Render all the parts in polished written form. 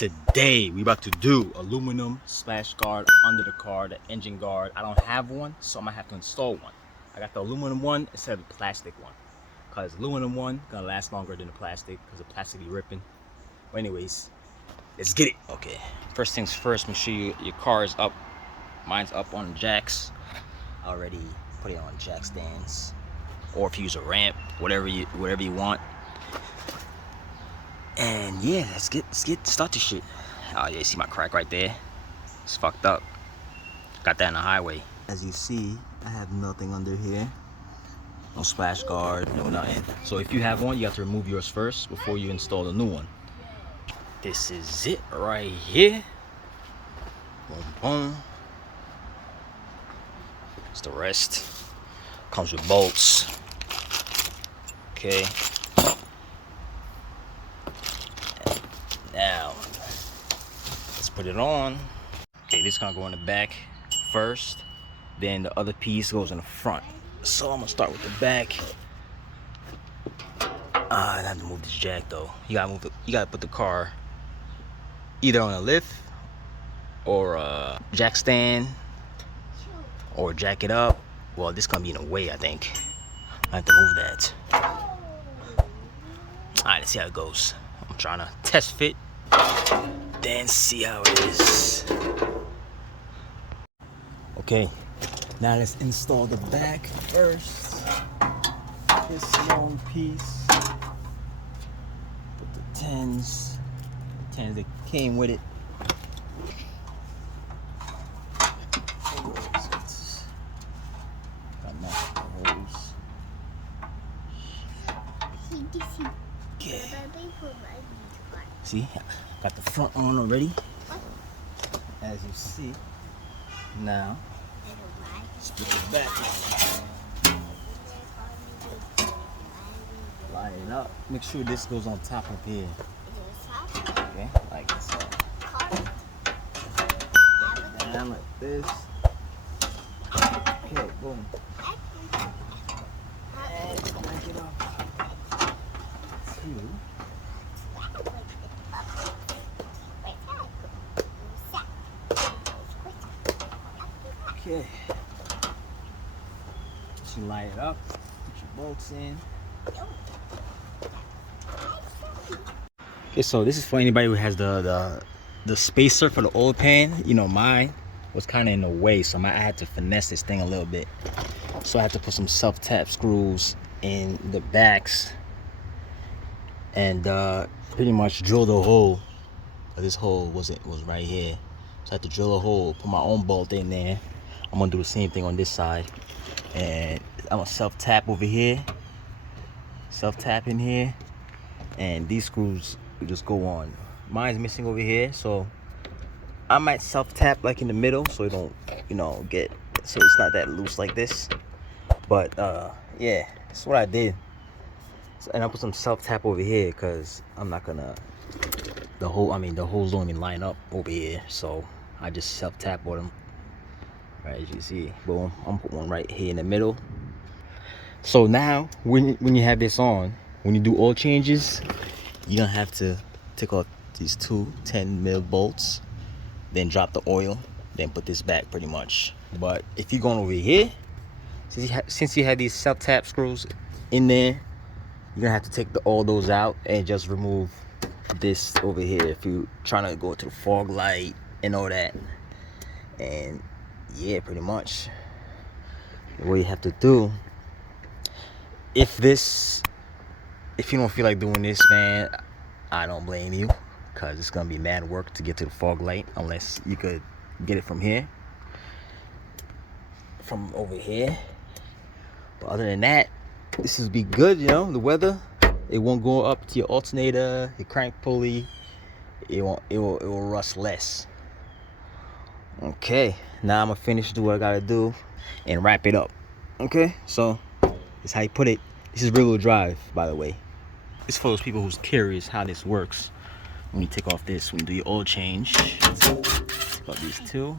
Today we about to do aluminum splash guard under the car, the engine guard. I don't have one, so I'm gonna have to install one. I got the aluminum one instead of the plastic one, cause aluminum one gonna last longer than the plastic, cause the plastic be ripping. But anyways, let's get it. Okay, first things first, make sure your car is up. Mine's up on jacks. I already put it on jack stands, or if you use a ramp, whatever you want. And yeah, let's start this shit. Oh yeah, you see my crack right there? It's fucked up. Got that on the highway. As you see, I have nothing under here. No splash guard, no nothing. So if you have one, you have to remove yours first before you install the new one. This is it right here. Boom, boom. It's the rest. Comes with bolts. Okay. Now, let's put it on. Okay, this is gonna go in the back first, then the other piece goes in the front. So I'm gonna start with the back. I have to move this jack though. You gotta put the car either on a lift or a jack stand, or jack it up. Well, this is gonna be in the way, I think. I have to move that. Alright, let's see how it goes. I'm trying to test fit, then see how it is. Okay, now let's install the back first. This long piece. Put the tens that came with it. Okay. See, got the front on already. As you see. Now, let's put the back on. Line it up. Make sure this goes on top of here. Okay, like so. Down like this. Okay, boom. And crank it up. Two. Okay. You line it up, put your bolts in. Okay, so this is for anybody who has the spacer for the oil pan. You know, mine was kind of in the way, so I had to finesse this thing a little bit. So I had to put some self-tap screws in the backs and pretty much drill the hole. This hole was right here, so I had to drill a hole, put my own bolt in there. I'm gonna do the same thing on this side, and I'm gonna self-tap over here, self-tap in here, and these screws will just go on. Mine's missing over here, so I might self-tap like in the middle, so it don't, get, so it's not that loose like this. But yeah, that's what I did. So, and I put some self-tap over here because I'm not gonna, the holes don't even line up over here, so I just self-tap with them. Right, as you see, boom, I'm gonna put one right here in the middle. So now, when you have this on, when you do oil changes, you're gonna have to take off these two 10mm bolts, then drop the oil, then put this back pretty much. But if you're going over here, since you have these self-tap screws in there, you're gonna have to take all those out and just remove this over here if you're trying to go to the fog light and all that. And yeah, pretty much what you have to do. If you don't feel like doing this, man, I don't blame you, because it's gonna be mad work to get to the fog light, unless you could get it from here, from over here. But other than that, this will be good. The weather, it won't go up to your alternator, your crank pulley. It will rust less. Okay, now I'm gonna finish do what I gotta do and wrap it up. Okay, so this is how you put it. This is rear-wheel drive, by the way. It's for those people who's curious how this works. When you take off this, when you do your oil change, take off these two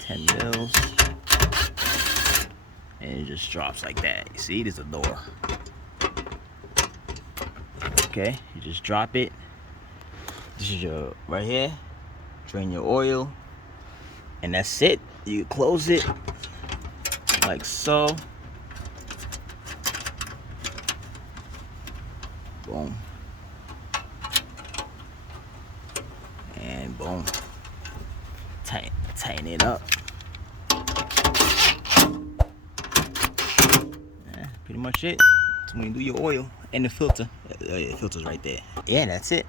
10mm, and it just drops like that. You see, there's a door. Okay, you just drop it, This is your right here. Drain your oil, and that's it. You close it like so. Boom. And boom. Tighten it up. Yeah, pretty much it. So when you do your oil and the filter, the filter's right there. Yeah, that's it.